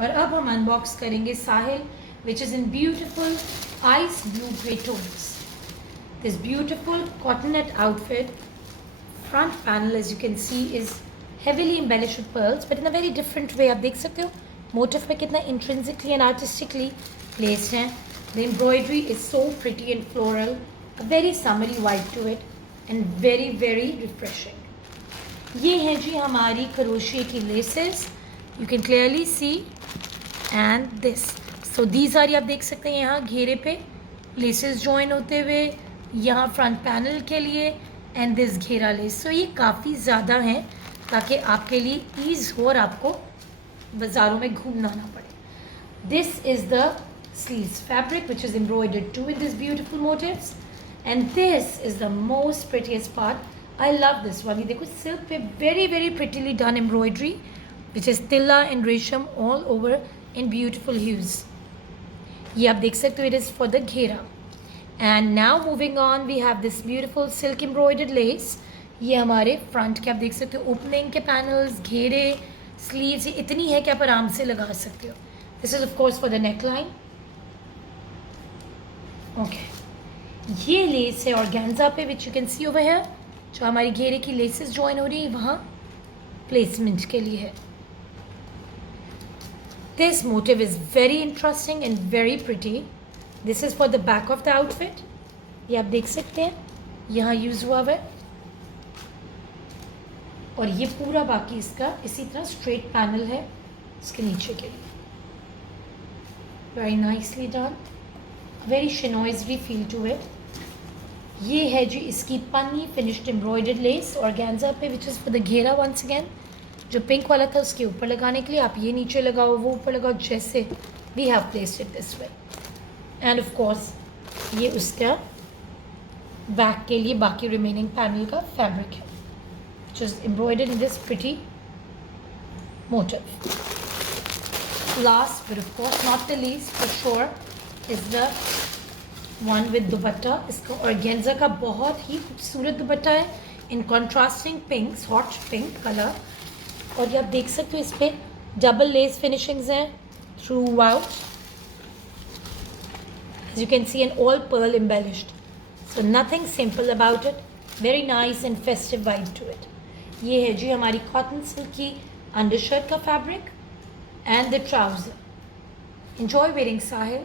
और अब हम अनबॉक्स करेंगे साहिल, which is in beautiful ice blue grey tones. This beautiful cottonette outfit, front panel as you can see is heavily embellished with pearls, but in a very different way. आप देख सकते हो motif में कितना intrinsically and artistically placed है. The embroidery is so pretty and floral, a very summery vibe to it, and very very refreshing. ये है जी हमारी खरोशिए की laces. You can clearly see and this. So these are, आप देख सकते हैं यहाँ घेरे पे लेसेस जॉइन होते हुए, यहाँ फ्रंट पैनल के लिए, एंड दिस घेरा लेस. सो ये काफ़ी ज़्यादा हैं ताकि आपके लिए ईज़ हो और आपको बाज़ारों में घूमना ना पड़े. This is the sleeves fabric which is embroidered too in these beautiful motifs, and this is the most prettiest part. I love this one. ये देखो सिल्क पे very very prettily done embroidery which is tilla and resham all over in beautiful hues. ये आप देख सकते हो, it is for the घेरा. And now moving on, we have this beautiful silk embroidered lace. ये हमारे front के आप देख सकते हो ओपनिंग के पैनल्स, घेरे, स्लीव्स, ये इतनी है कि आप आराम से लगा सकते हो. This is of course for the neckline. Okay, ये लेस है ऑर्गेन्जा पे which you can C over है, जो हमारी घेरे की लेसेस ज्वाइन हो रही है वहाँ प्लेसमेंट के लिए है. This motive is very interesting and very pretty. This is for the back of the outfit. ये आप देख सकते हैं यहाँ यूज़ हुआ हुआ है, और ये पूरा बाकी इसका इसी तरह स्ट्रेट पैनल है इसके नीचे के लिए. वेरी नाइसली डन, वेरी शिनोइजली फील टू इट. ये है जी इसकी पन्नी फिनिश्ड एम्ब्रॉयडर्ड लेस ऑर्गेन्जा पे विच इज़ फॉर द घेरा. वंस अगेन जो पिंक वाला था उसके ऊपर लगाने के लिए, आप ये नीचे लगाओ वो ऊपर लगाओ, जैसे we have placed it this way. And of course ये उसका बैक के लिए बाकी रिमेनिंग पैनल का फैब्रिक है which is embroidered in this pretty motif. Last but of course not the least for sure is the one with dupatta. इसका organza का बहुत ही खूबसूरत दुपट्टा है in contrasting pinks, hot pink colour. और ये आप देख सकते हो इस पर डबल लेस फिनिशिंग्स हैं throughout, as you can see, and all pearl embellished. So nothing simple about it, very nice and festive vibe to it. ये है जी हमारी कॉटन सिल्क की अंडरशर्ट का fabric and the trouser. Enjoy wearing Sahil.